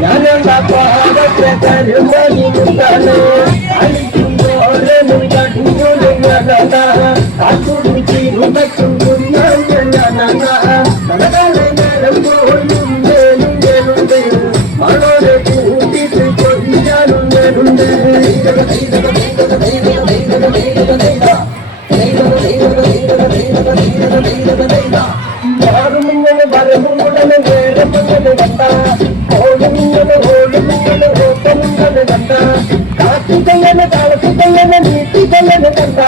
ഞാനെന്താ പാടത്തെ കരുമണി മുട്ടാണ് അടിക്കുമ്പോഴേ കാത്തുടിച്ച് ഉടക്കും നേരം പോലും വേലുണ്ട് അവളോടെ കൂട്ടിട്ട് കൊല്ലാനുണ്ട് മാറുമിങ്ങനെ വരവുമുടനെ വേരമുടനെ കണ്ട ഓടുമിങ്ങനെ ഓട്ടമുടനെ കണ്ട കാറ്റുകങ്ങനെ താളത്തുകങ്ങനെ നീട്ടികങ്ങനെ കണ്ട